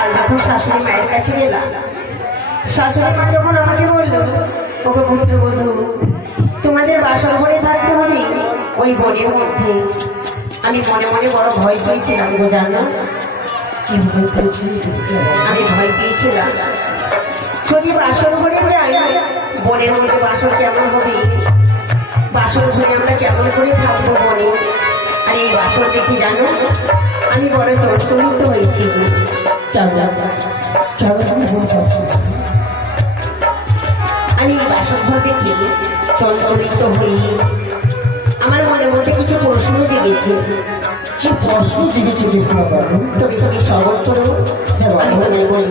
কাল যখন শাশুড়ি মায়ের কাছে গেলাম, শাশুড়ি মা যখন আমাকে বললো, ওকে পুত্রবধূ তোমাদের বাসর ঘরে থাকতে হবে ওই বনের মধ্যে, আমি মনে মনে বড় ভয় পেয়েছিলাম গো জানো। কি ভয় পেয়েছিলি? আমি ভয় পেয়েছিলাম যদি বাসর ঘরে যাই, বনের মধ্যে বাসর কেমন হবে, বাসর ঘরে আমরা কেমন করে থাকবো বনে। আর এই বাসর দেখে জানো আমি বড় চঞ্চলিত হয়েছি। আমি এই বাসর ঘর দেখে চঞ্চলিত হই, আমার মনের মধ্যে কিছু প্রশ্ন জেগেছে। কি প্রশ্ন জেগেছে? তুমি তুমি স্মরণ করো, আমি তোমায় বলি।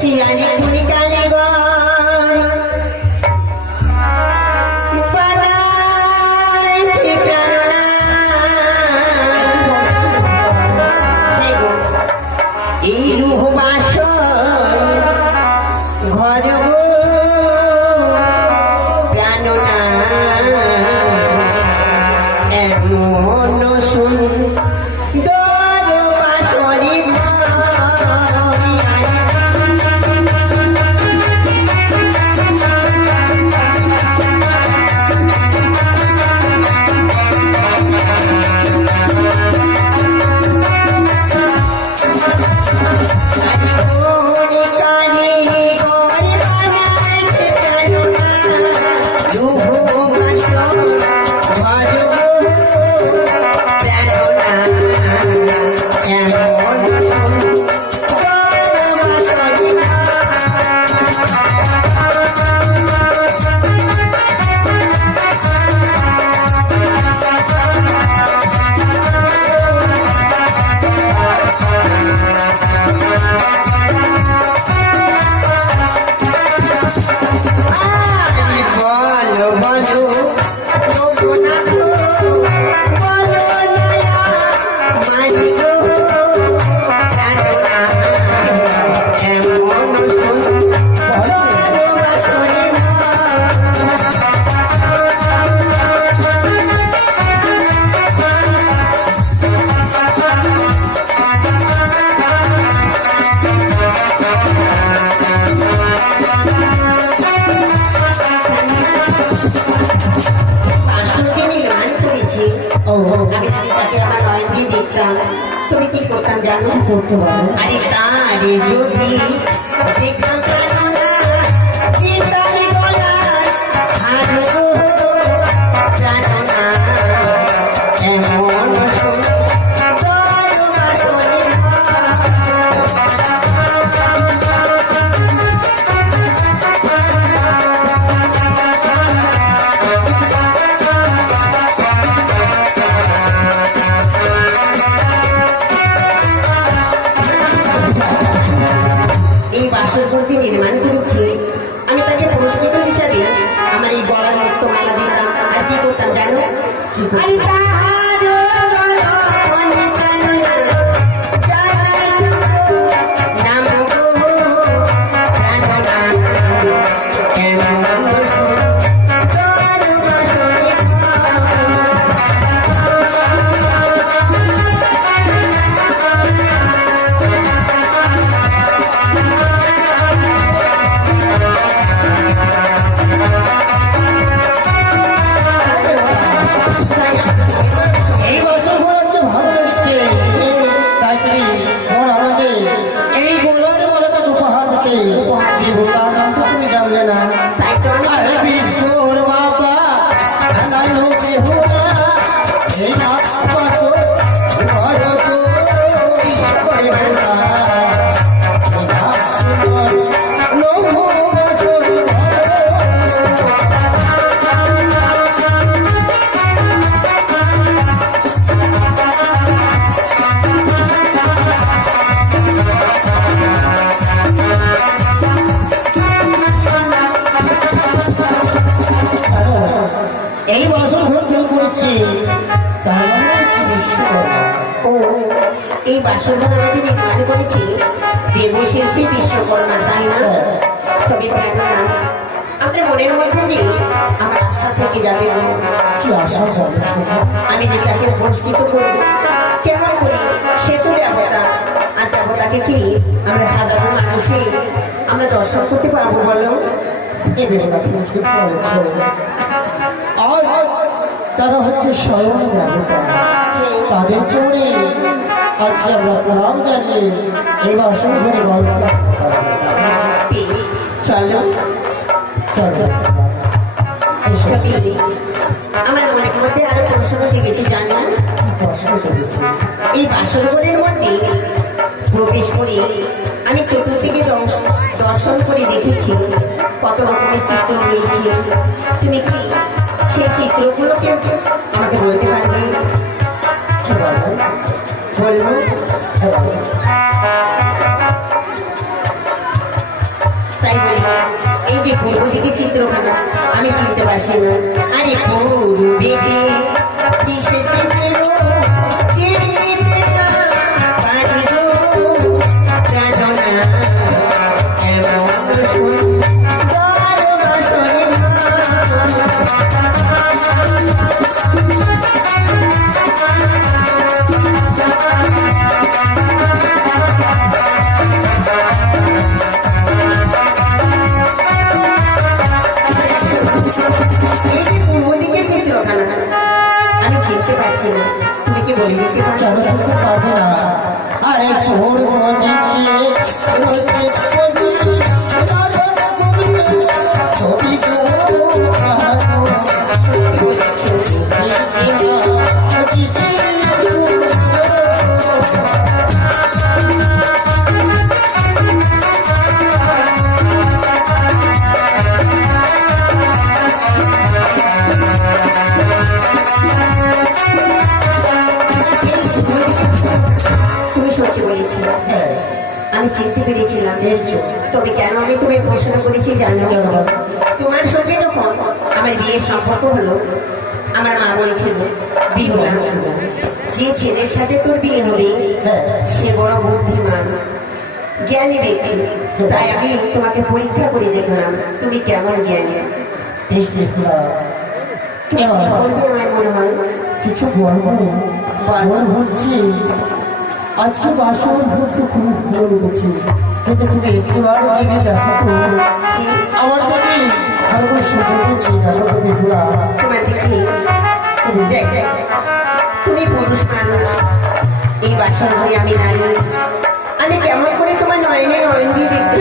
চিয়ানি কুনি কালীগঞ্জ বাড়াইছে কেননা, এই রূহ বাসর ঘর গো প্রাণনা, এমন সুন্দর বাসরি করতে পারো। আরে তারে যদি দেখতাম কেননা, গীতারে গলার হারো প্রাণনা, এমন সুন্দর বাসরের নির্মাণ করেছি। আমি তাকে পুরস্কৃত হিসাবে আমার এই গলার মুক্ত মালা দিলাম। আর কি করতাম জানো? আরে এই বাসরঘর আমাদের নির্মাণ করেছি দেবশিল্পী বিশ্বকর্মা, তাই না? তবে আপনার মনের মধ্যে যে আমার আশা থেকে যাবে, কি আশা? আমি যে তাকে পুরস্কৃত করবো কেমন করি, সে তো দেবতা, আর দেবতা দেবতাকে কি আমরা সাধারণ মানুষে আমরা দর্শন করতে পারবো বলো? এবারে আপনি ঠিক বলেছেন। আজ তারা হচ্ছে স্বয়ং দেবতা, তাদের জন্য আজকে আমরা প্রণাম জানিয়ে এই বাসন ঘরে গল্প বেশ, চলো। চলো তবে আমার মনের মধ্যে আরো প্রশ্ন জেগেছে জানো? কষ্ট চলেছে। এই বাসর ঘরের মধ্যে প্রবেশ করে আমি চতুর্দিকে দর্শন করে দেখেছি কত রকমের চিত্র রয়েছে। তুমি কি সেই চিত্রগুলোকে আমাকে বলতে পারবে? কি বলবো? বলবো। তাই বলি এই যে পূর্ব দিকে চিত্রখানা আমি চিনতে পারছি না। আরে পূর্বে বিশেষ আমি চিনতে পারছি না, তুমি কি বলে দিতে পারছো? চলো চলতে পারবে না। আরে পূর্ব দিকে রয়েছে ছবি, ছবি গো, তুমি সত্যি বলেছো, হ্যাঁ আমি চিনতে পেরেছিলাম। পেরেছো। তবে কেন আমি তোমায় প্রশ্ন করেছি জানো? তোমার সঙ্গে যখন আমার বিয়ের সম্পর্ক হলো, আমার মা বলেছিল বিহুলা যে ছেলের সাথে তোর বিয়ে হবে হ্যাঁ সে বড় বুদ্ধিমান জ্ঞানী ব্যক্তি। তাই আমি তোমাকে পরীক্ষা করে দেখলাম তুমি কেমন জ্ঞানী। বেশ বেশ না। তুমি কিছু বলবে আমার মনে হয়? কিছু বলবো বারবার বলছি আজকে বাসন ভর্তি খুব ভালো লেগেছে, কিন্তু তুমি একটিবার জেনে দেখো তো আমার দেখি ভালো সুযোগ হচ্ছে দেখো তুমি ঘোরা তোমার দেখি দেখ দেখ, তুমি পুরুষ মানুষ, এই বাসন ঘরে আমি নারী, আমি কেমন করে তোমার নয়নে নয়ন দিয়ে দেখতে?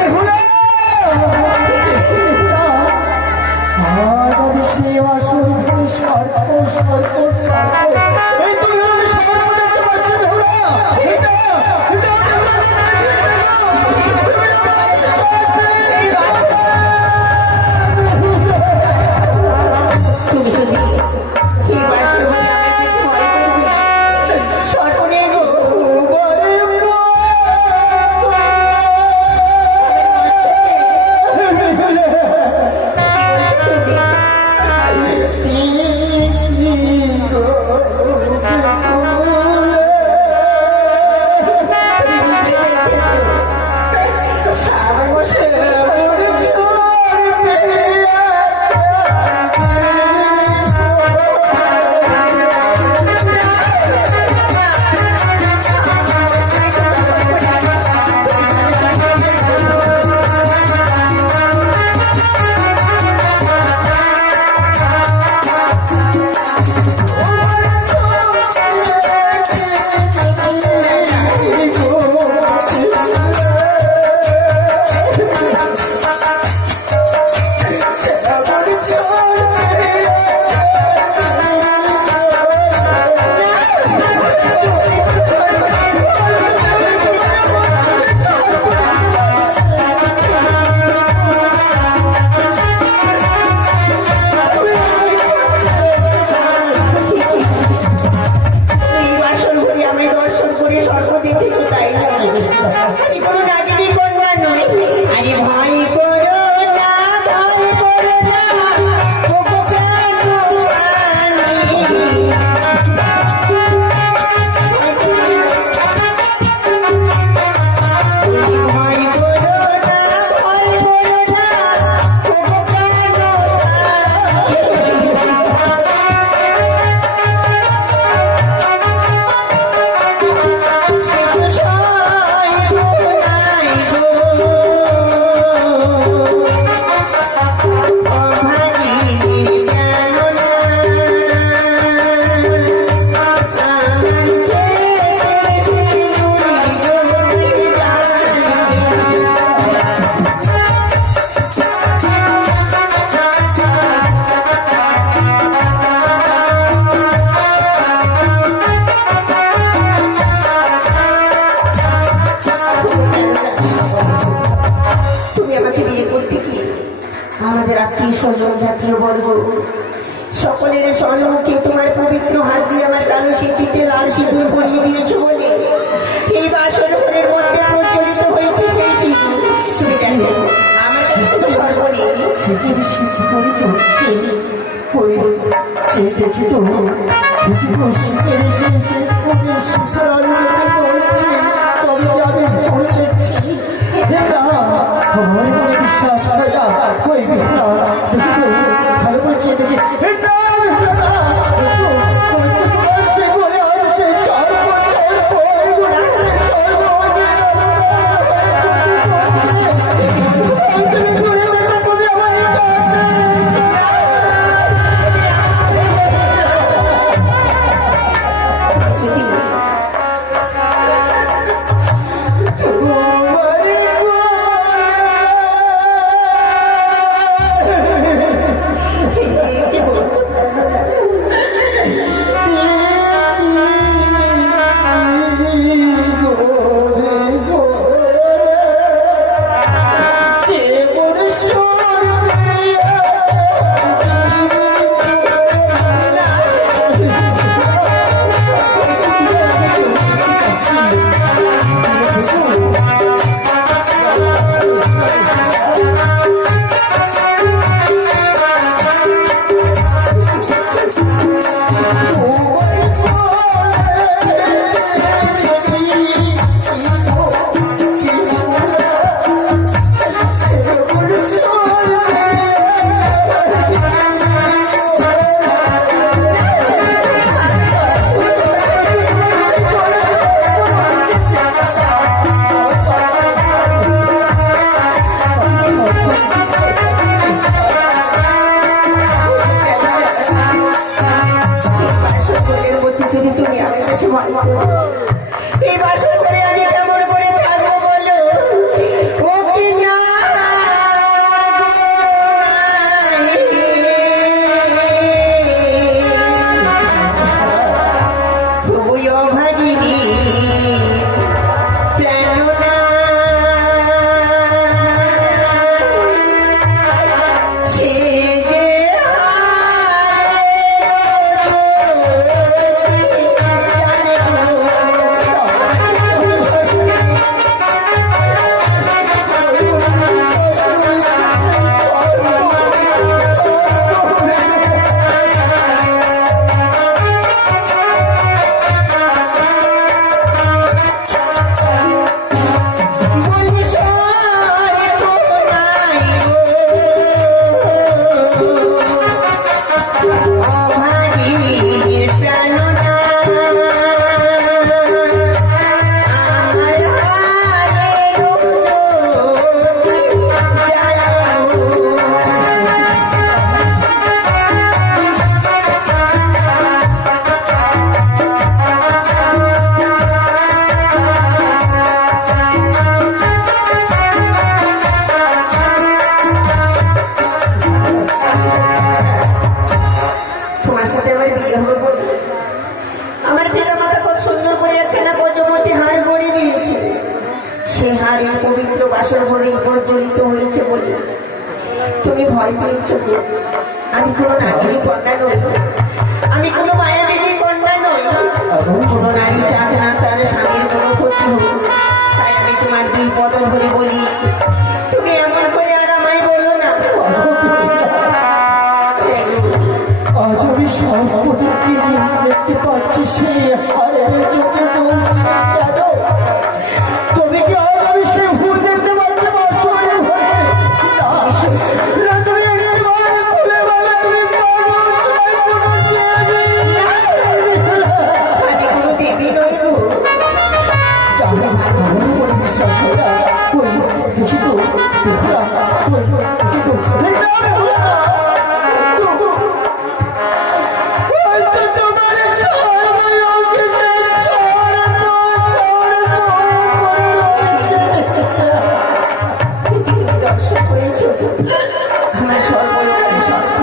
তুমি শুধু এই বাসন ঘরে আমায় দেখে ভয় করবে? সর্বনে গো, এই বাসন ঘরে আমি দর্শন করে স্বর্গ দেখেছো তাই না? আমি কোনো নাগিনী কন্যা নই। আরে ভয় করো না, ভয় করো না, ওগো প্রাণ স্বামী। ভয় করো না, ভয় করো না, ওগো প্রাণ স্বামী। আমাদের আত্মীয় স্বজন জাতীয় বর্গ সকলের সম্মুখে তোমার পবিত্র হাত দিয়ে আমার কালো সিঁথিতে লাল সিঁদুর পরিয়ে দিয়েছো বলে এই বাসর ঘরের মধ্যে প্রজ্বলিত হয়েছে সেই সিঁদুর। তুমি দেখো আমার কাছে তো সর্বনেই সেটির শিশু করে চলছে কই সে দেখি তো শীতের শেষ করে শিশুর আলো লেগে চলছে তবে আমি এখন দেখছি না আমার মনে বিশ্বাস হয় না কই না দেখি তো ভালো করে চেয়ে দেখি না সে চলে আসছে সর্ব এই বাসর ঘরে আমি কেমন করে থাকবো বলো ও কি না ভাগিনী প্রাণনা সে যে পবিত্র বাসর ঘরে প্রজ্বলিত হয়েছে বলে তুমি ভয় পেয়েছো তো? আমি কোনো নারী কন্যা নই, আমি কোনো মায়াবিনী কন্যা নই। কোনো নারী চায় না তার স্বামীর কোনো ক্ষতি হোক, তাই আমি তোমার দুই পদ ধরে বলি তুমি এমন করে আর আমায় বলো না। আজ আমি সর্বদিকে দেখতে পাচ্ছি সে হারের চোখে চলছে কেন? তুমি কি আজ আমি সে ভুল দেখতে পাচ্ছি বাসরে ঘরে? না তুমি একবার খুলে বলে তুমি মানুষ নয়, কোনো দেবী। আমি কোনো দেবী নই গো। আমার উপর বিশ্বাস হয় না। দেখি তো কিন্তু আমার সর্বয়কে সর্ব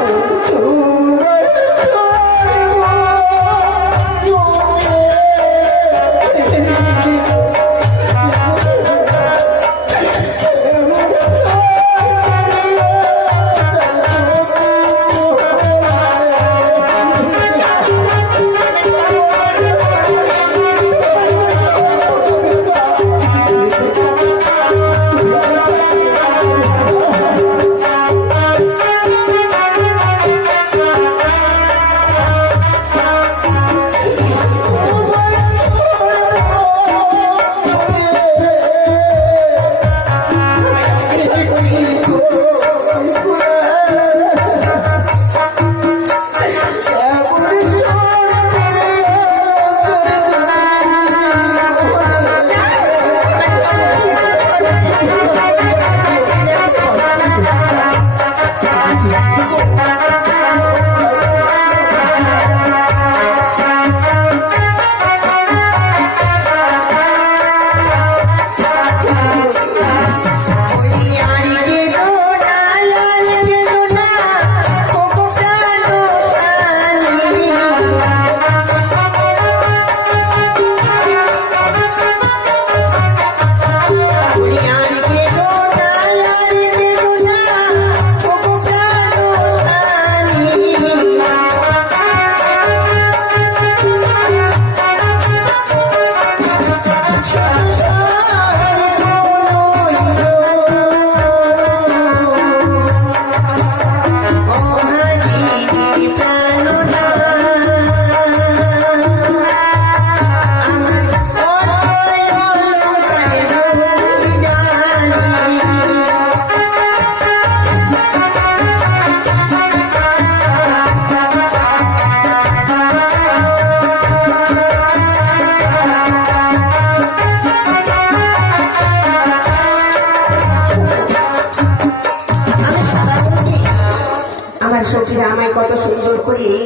দিয়ে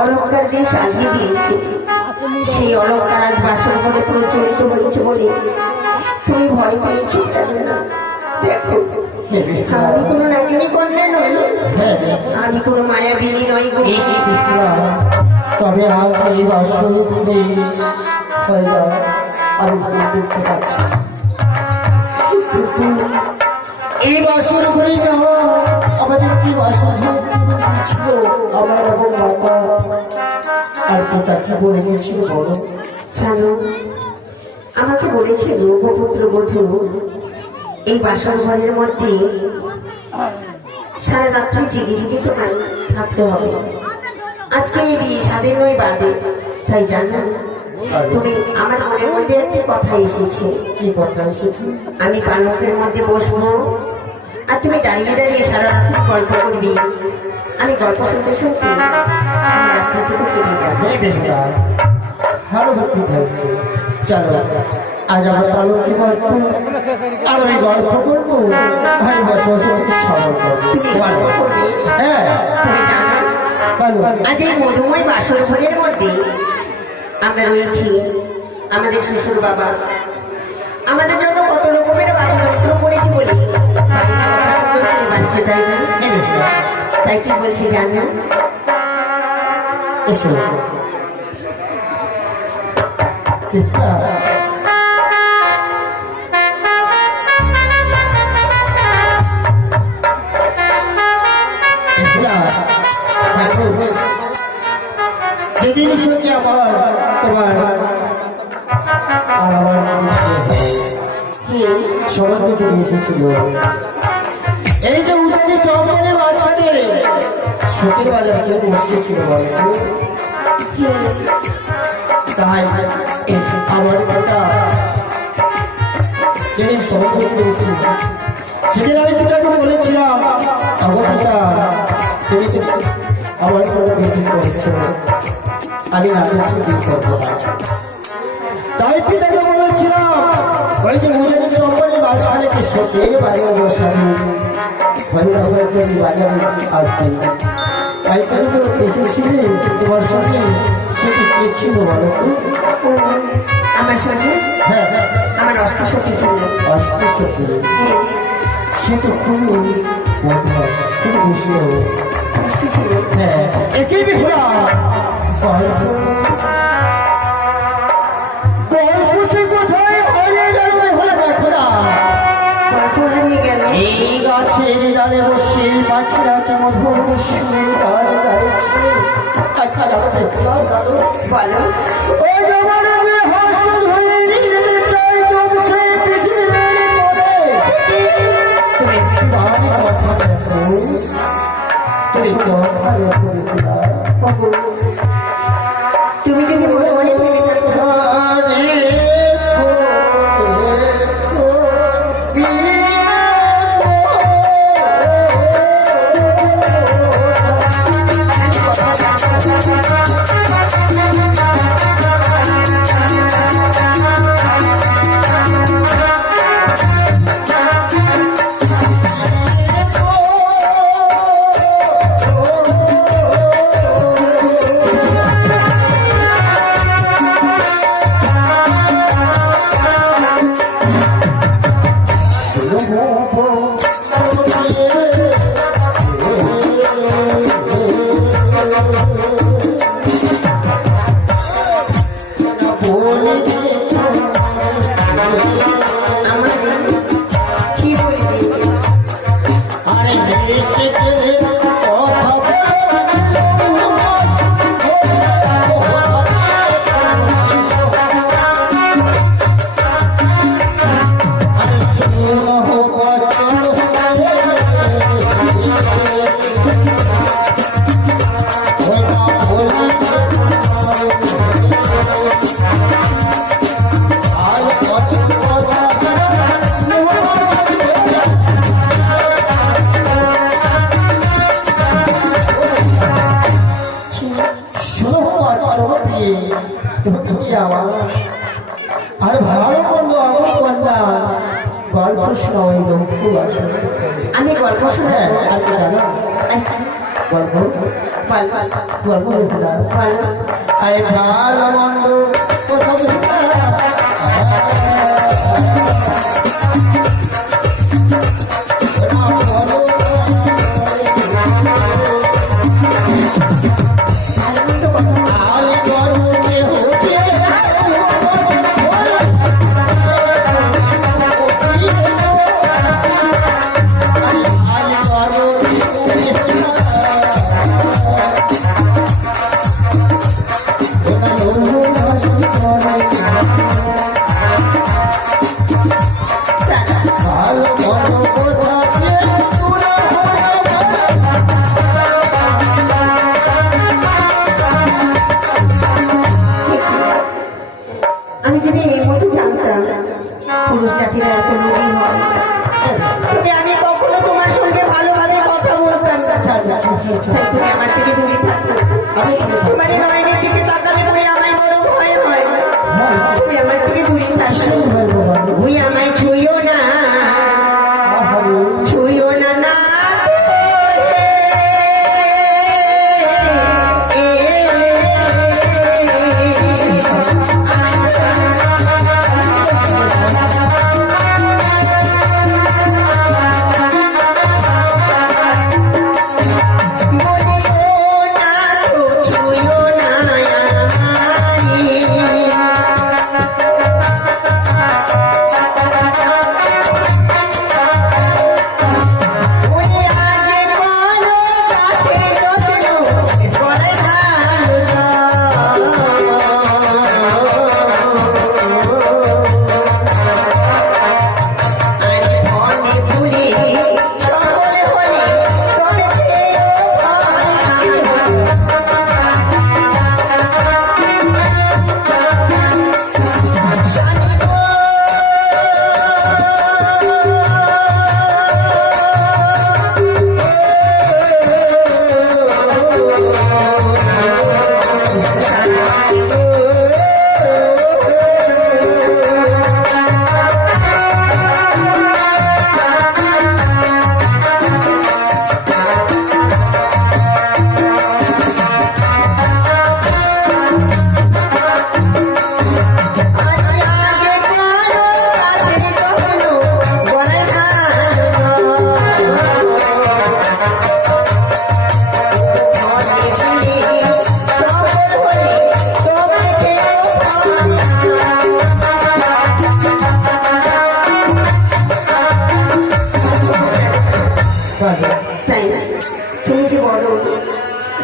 অলঙ্কার দিয়ে সাজিয়ে দিয়েছে, সেই অলঙ্কার আজ বাসর ঘরে প্রচলিত হয়েছে বলে তুমি ভয় পেয়েছো জানো না। দেখো আমি কোনো নাগিনী কন্যা নই, আমি কোনো মায়াবিনী নই গো। তবে আজ এই বাসর ঘরে আমি দেখতে পাচ্ছি এই বাসর ঘরে যাওয়া আমাদের কি বাসর ছিল। আমার এবং মাতা আর পিতা কি বলে গেছিল বলো জানো, আমাকে বলেছিল গোপুত্র বধূ এই বাসর ঘরের মধ্যে সারা রাত্রি জেগে জেগে তোমার থাকতে হবে। আজকে এই বিয়ে স্বাধীন নয় বাদে, তাই জানো তুমি আমার মনের মধ্যে একটি কথা এসেছে। কি কথা এসেছে? আমি পালকের মধ্যে বসবো আর তুমি দাঁড়িয়ে দাঁড়িয়ে সারা রাত্রি গল্প করবি। আমি গল্প শুনতে শুনতে আমার রাত্রিটুকু কেটে যাবে। ভালো ভক্তি থাকছে। চলো আজ আমার পালকি গল্প আর আমি গল্প করবো আর বসে বসে সবল করবো। তুমি গল্প করবে? হ্যাঁ তুমি জানো ভালো। আজ এই মধুময় বাসর ঘরের মধ্যে আমরা রয়েছি। আমাদের শ্বশুর বাবা আমাদের জন্য কত রকমের বাদ্যযন্ত্র করেছে বলে বাঁচছে, তাই না? তাই কি বলছি জানো, এসো যেদিন শুনছি আমার তোমার সড়ক চলে এসেছিল এই যে উঠানি চৌকানের মাঝখানে সত্যি বাজার কেউ বসেছিল বলতো তাই আমার কথা যেদিন সড়ক চলে এসেছিল সেদিন আমি পিতাকে বলেছিলাম পিতা তুমি তো আমার কোনো বিক্রি করেছ, আমি নাচের বিক্রি করবো না। তাই পিতাকে বলেছিলাম ওই যে মুজানি চৌকানের মাঝখানে সত্যি বাজারে বসাবি হরিণা হয়তো বাজারে আসবে। তাই তাই তো এসেছিলে তোমার সঙ্গে সেটি কে ছিল বলো? আমার সঙ্গে হ্যাঁ আমার অষ্টসখী ছিল। অষ্টসখী সে তো খুবই খুব খুশি হবো। মিষ্টি ছিল। হ্যাঁ একই বিঘা গল্প সে কোথায় হারিয়ে গেল হলে দেখো না। গল্প হারিয়ে গেল। এই গাছের ডালে বসে পাখিরা কেমন শুনে গান গাইছে। বলো ও জমানে যে হাসল ধরে নিয়ে যেতে চাই জমছে পৃথিবীর মনে। তুমি একটু বাড়ি কথা দেখো, তুমি কথা দেখো। তুমি যদি মনে মনে ভেবে থাকো আর ভালো বন্ধু আমার কন্যা গল্প শোনা ওই লোক খুব আসলে আমি গল্প শুনে আর কি জানো গল্প বল গল্প বলতে দাও। বল আরে ভালো মন্দ কথা বলতে আমি যদি এই মতো জানতাম পুরুষ জাতিরা এত লোভী হয়, তবে আমি কখনো তোমার সঙ্গে ভালোভাবে কথা বলতাম না। তাই তুমি আমার থেকে দূরে থাকতো। আমি তোমার এই নয়নের দিকে তাকালে পরে আমায় বড় ভয় হয়। তুমি আমার থেকে দূরে থাকো। ওই আমায় ছুঁয়ো না, ছুঁয়ো না না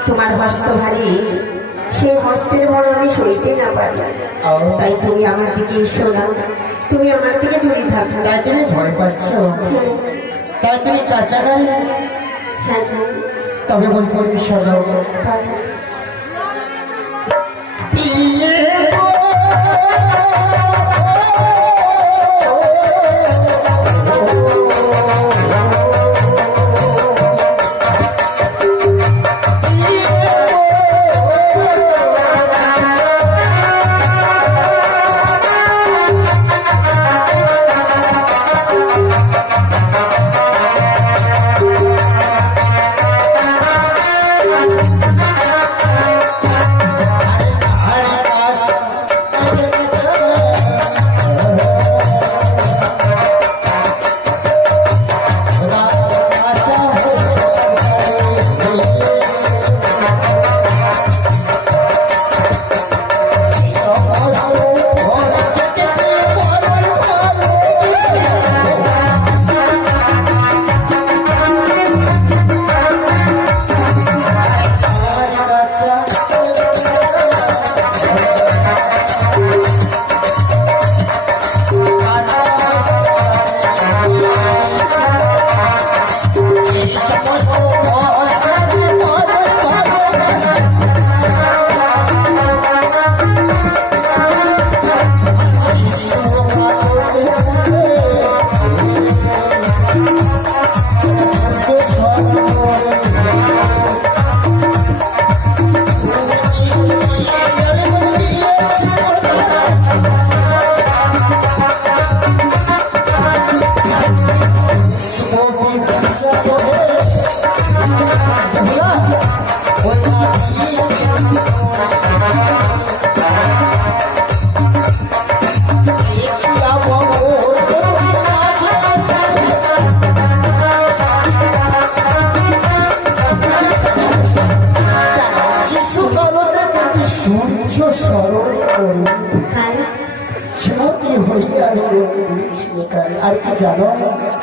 তোমার হস্ত ভারী, সে হস্তের বড় আমি সইতে না পারি। তাই তুমি আমার দিকে এসো না, তুমি আমার থেকে দূরে থাকো। তাই তুমি ভয় পাচ্ছ, তাই তুমি কাছাকাছি। হ্যাঁ হ্যাঁ, তবে বলছো তুমি শোনো, বিয়ে কি জানো?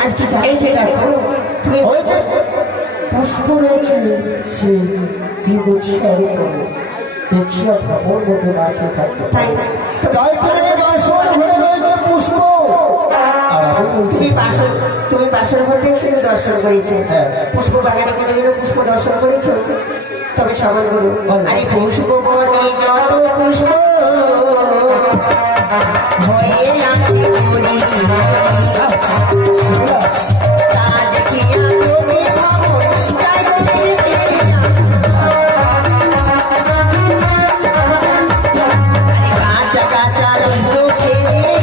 আর কি জানিস দেখো তুমি হয়েছে পুষ্প রয়েছে সে বিভূষার উপরে দেখিয়া ভাবর মতো মাকে থাকতে তাই তাই করে বাসর ঘরে রয়েছে পুষ্প আর আমি বলছি তুমি বাসর ঘটে সেটা দর্শন করেছো হ্যাঁ। পুষ্প বাগানে কোনোদিনও পুষ্প দর্শন করেছো? তবে সবার করো আরে পুষ্প বনে যত পুষ্প হয়ে আছে বলি তা দেখিয়া তুমি ভাবো যাই বলিতে কাঁচা কাঁচা রইল খেলে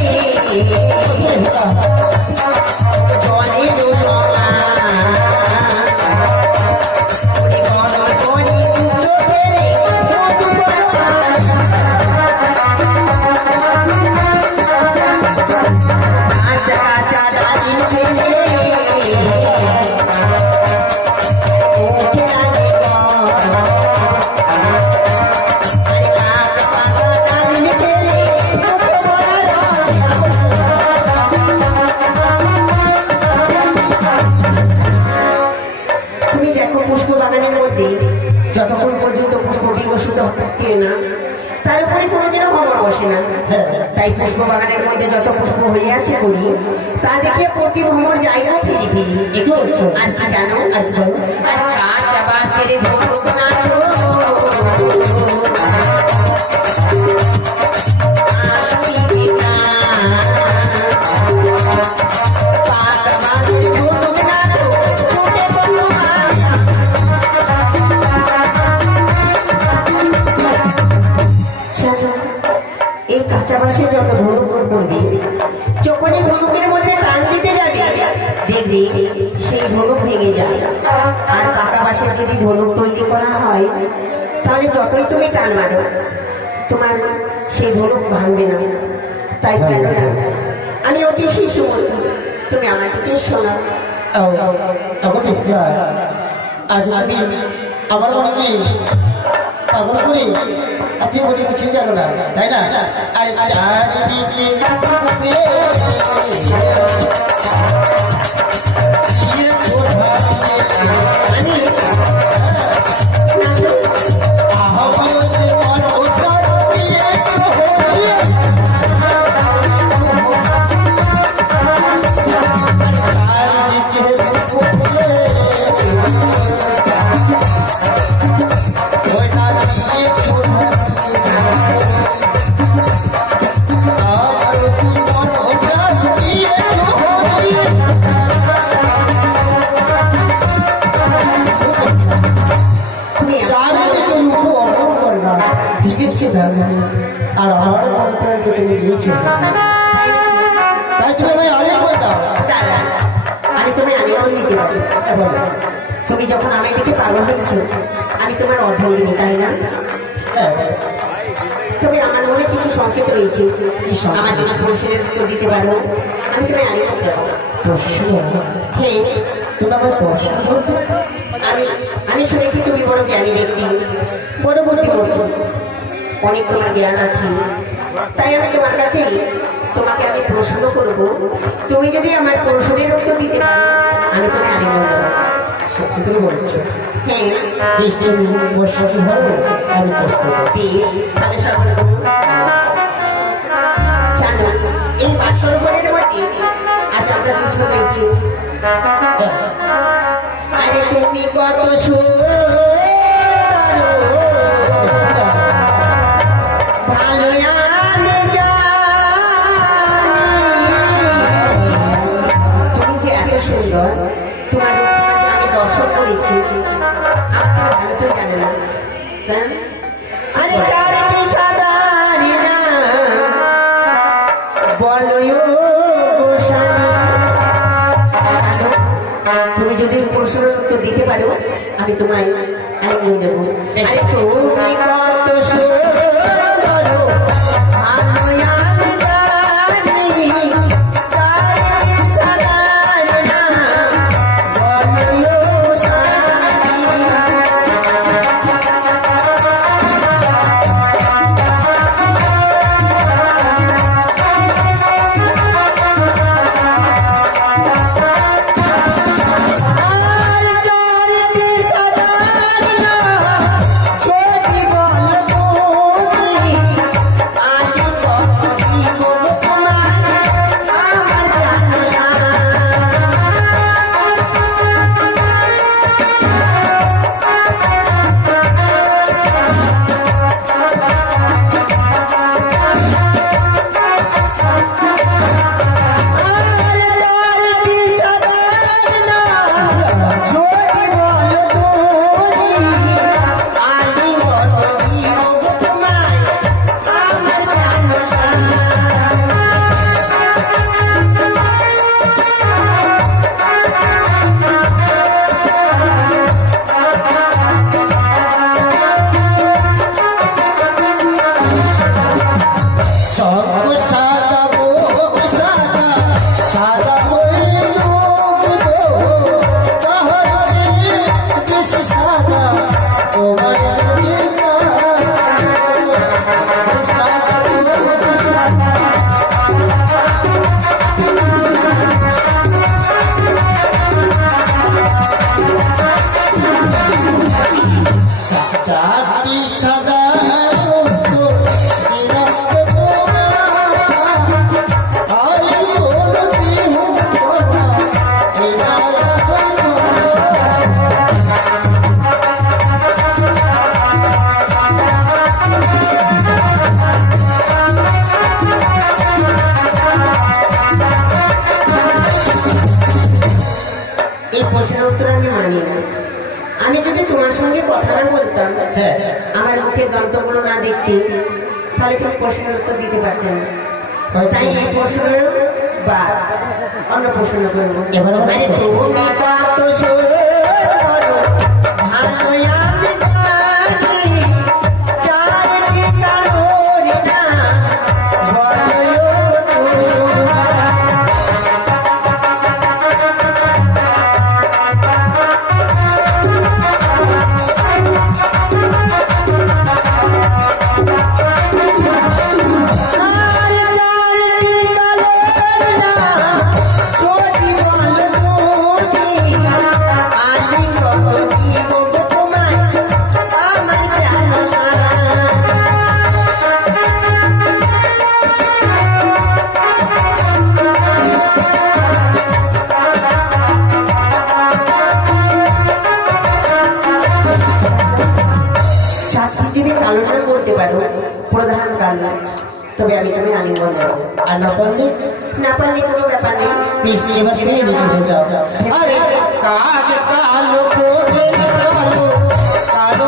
জলে দোষমা ওরে গরম করি দুটো খেলে মধু বড় কাঁচা কাঁচা ডালি খেলে মুখে লাগে গরম আরে কাঁচা পাকা ডালি খেলে মুখে বড় তুমি দেখো পুষ্প বাগানের মধ্যে যতক্ষণ পর্যন্ত পুষ্প বিকশিত হচ্ছে না তার উপরে কোনোদিনও ভ্রমণ বসে না। তাই পুষ্প বাগানের মধ্যে যত পুষ্প হয়ে আছে বলি তা দেখে প্রতি ভ্রমণ জায়গা ফিরি ফিরি কি বলছো? আর কি জানো আর কাঁচা বাঁশের ধনুক নাচো আসবি না পাকা বাঁশের ধনুক নাচো ছুটে কোনো এই কাঁচা বাঁশে যত ধনুক করবি যখনই ধনুকের মধ্যে টান দিতে যাবি দেখবি সেই ধনুক ভেঙে যায়। আর পাকা বাঁশের যদি ধনুক তৈরি করা হয় তাহলে যতই তুমি টান মারো তোমার সেই ধনুক ভাঙবে না। তাই কেন না আমি অতি শিশু তুমি আমার দিকে শোনো। আজ আমি আমার মনকে পাগল করে আপনি বলছে কিছু জানো না তাই না? আরে চারিদিকে আর আমার মনটাকে তুমি দিয়েছো তাই তুমি আমি অনেক বলতাম দাদা আমি তোমায় আলিঙ্গন দিতে পারি। তুমি যখন আমার দিকে পাগল হয়েছো আমি তোমার অর্ধঙ্গিনী তাই না? তবে আমার মনে কিছু সংকেত রয়েছে আমার কিছু প্রশ্নের উত্তর দিতে পারো আমি তোমায় আলিঙ্গন দেবো। হ্যাঁ তুমি আমার প্রশ্ন করবে? আমি শুনেছি তুমি বড় জ্ঞানী ব্যক্তি বড় বুদ্ধিমত্ত অনেক তোমার জ্ঞান আছে তাই আমি তোমার কাছে তোমাকে আমি প্রশ্ন করবো তুমি যদি আমার প্রশ্নের উত্তর দিতে পারো আমি তোমায় আলিঙ্গন দেবো। সত্যি করে বলছো? হ্যাঁ বেশ তুমি বর্ষাটি হবো আমি চেষ্টা করবো। তাহলে সফল করুন। জানো এই বাসর ঘরের মধ্যে আজ আমরা দুজন রয়েছি। আরে তুমি কত ভালো আমি জানি তুমি যে এত সুন্দর তোমার রূপটা আমি দর্শন করেছি আপনার ভালো করে জানে না জানেন? আরে চারটি সাদারি না বলয় গোসানি তুমি যদি প্রশ্নের উত্তর দিতে পারো আমি তোমায় আলিঙ্গন দেবো। আরে তুমি কত সুন্দর ভালো আমি জানি চারটি সাদারি না বলয় গোসানি এই প্রশ্নের উত্তর আমি মানি না। আমি যদি তোমার সঙ্গে কথা না বলতাম, হ্যাঁ আমার মুখের দন্তগুলো না দেখতে, তাহলে তুমি প্রশ্নের উত্তর দিতে পারতে না। তাই এই প্রশ্নের বা অন্য প্রশ্ন করবো। এবারে আরে তুমি কত সুন্দর, ভালো আমি জানি, চারটি কারণ না বলো তোমার। বলতে পারো প্রধান কারণ, তবে আমি তুমি আলিঙ্গন দেবো। আর না পারলে না পারলে কোনো ব্যাপার নেই। বেশি এবার ফিরে নিতে যাও। আরে কাজ কালো কোজে কালো কালো কালো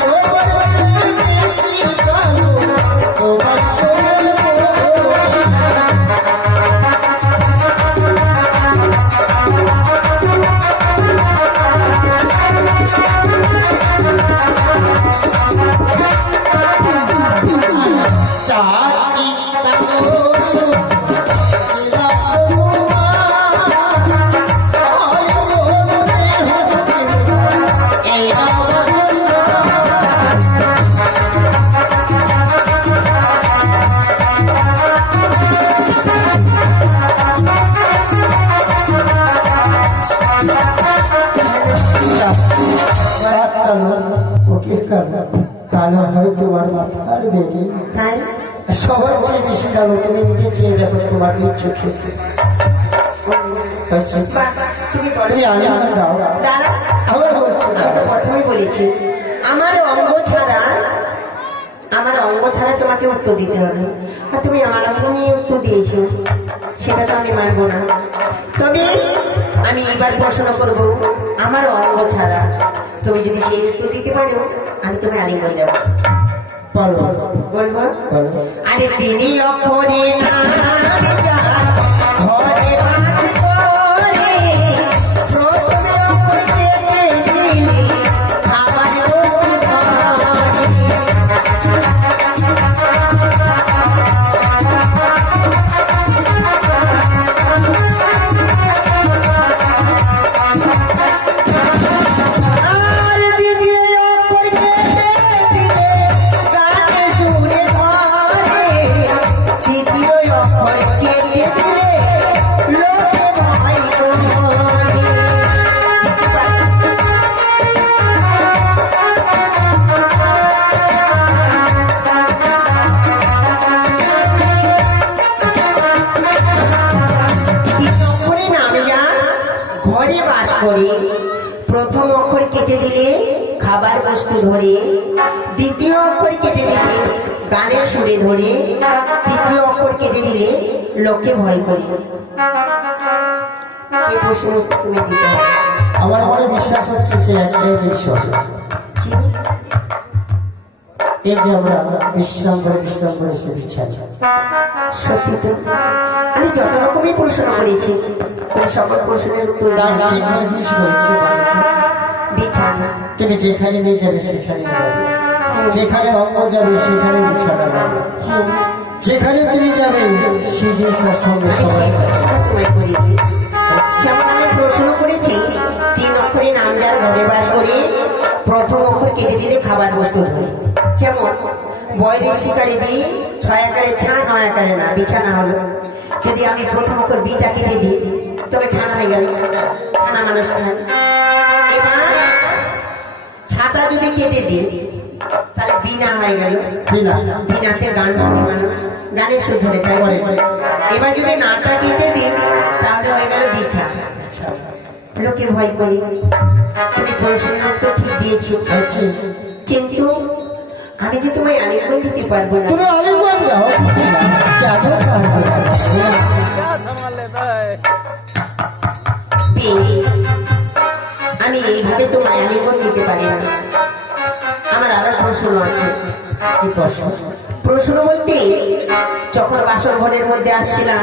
সবার বেশি কালো তোমার চোখের চাটি কালো কালো হয় তোমার মাথার বেগে তাই সবার চেয়ে বেশি কালো তুমি নিজে চেয়ে যাবে তোমার চোখ বাহ, তুমি বলো। তুমি আমি দাও দাঁড়া, আমার বলছো না। আমি তো প্রথমেই বলেছি আমার অঙ্গ ছাড়া তোমাকে উত্তর দিতে হবে। আর তুমি আমার অঙ্গ নিয়ে উত্তর দিয়েছো, সেটা তো আমি মানবো না। তবে আমি এবার প্রশ্ন করব, আমার অঙ্গ ছাড়া তুমি যদি সেই উত্তর দিতে পারো, আমি তুমি আলিঙ্গন দেবো। বলো বলবো? বলো আরে তিনি অক্ষরে নাম যার, ঘরে বাস করে, প্রথমে অক্ষর কেটে দিলি, আবার বস্তু ধরে। আর দ্বিতীয় অক্ষর কেটে দিলে, গানে সুরে ধরে। তৃতীয় অক্ষর কেটে দিলে, লোকে ভয় করে। তিন অক্ষরে নামে যান, ঘরে বাস করে, প্রথম অক্ষর কেটে দিলে খাবার বস্তু ধরে, দ্বিতীয় অক্ষর কেটে দিলে গানের সুরে ধরে, তৃতীয় অক্ষর কেটে দিলে লোকে ভয় করে। সেই প্রশ্ন তুমি দিতে হবে। আমার মনে বিশ্বাস হচ্ছে সে একটাই যে ঈশ্বর। কি? এই যে আমরা বিশ্রাম করে সে বিছানা সত্যি তো আমি যত রকমই প্রশ্ন করেছি, তুমি সকল প্রশ্নের উত্তর তার দাও। যেখানে জিনিস রয়েছে বিছানা। তুমি যেখানে নিয়ে যাবে সেখানে যাবে, যেখানে অঙ্গ যাবে সেখানে বিছানা যাবে, হ্যাঁ, যেখানে তুমি যাবে সেই জিনিসটার সঙ্গে আমি সবাই সেই যাবে। প্রশ্নটা তোমায় করিয়ে দিই। যেমন আমি প্রশ্ন করেছি, তিন অক্ষরে নাম যার ঘরে বাস করে, প্রথম অক্ষর কেটে দিলে খাবার বস্তু ধরে। যেমন বয়রের শিকারে বি, 6 আকারে ছানা, 9 আকারে না, বিছানা হলো। যদি আমি প্রথম অক্ষর বিটা কেটে দিই, তবে ছানা হয়ে গেল, ছানা মানুষ খায়। এবার ছাতা যদি কেটে দিই, তাহলে বিনা হয়ে গেল, বিনা বিনাতে গান গাবে মানুষ, গানের সুর ধরে তাই বলে। এবার যদি নাটা কেটে দিই, তাহলে হয়ে গেল বিছা। লোকে ভয় করে। তুমি প্রশ্নের উত্তর ঠিক দিয়েছো, আচ্ছা, কিন্তু আমি যে তোমায় আলিঙ্গন দিতে পারবো না। তুমি আলিঙ্গন দাও। কেন পারবে না? क्या संभाल लेता है এইভাবে তো মায়ালিঙ্গন দিতে পারি না। আমার আরো প্রশ্ন আছে। কি প্রশ্ন? প্রশ্ন বলতে, যখন বাসর ঘরের মধ্যে আসছিলাম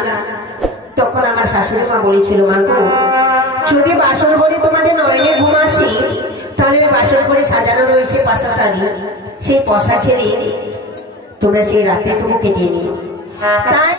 তখন আমার শাশুড়ি মা বলেছিল, মা গো, যদি বাসর ঘরে তোমাদের নয়নে ঘুম আসে তাহলে ওই বাসর ঘরে সাজানো রয়েছে পাশা শাড়ি, সেই পশা ছেড়ে তোমরা সেই রাত্রিটুকু কেটে নিও। তাই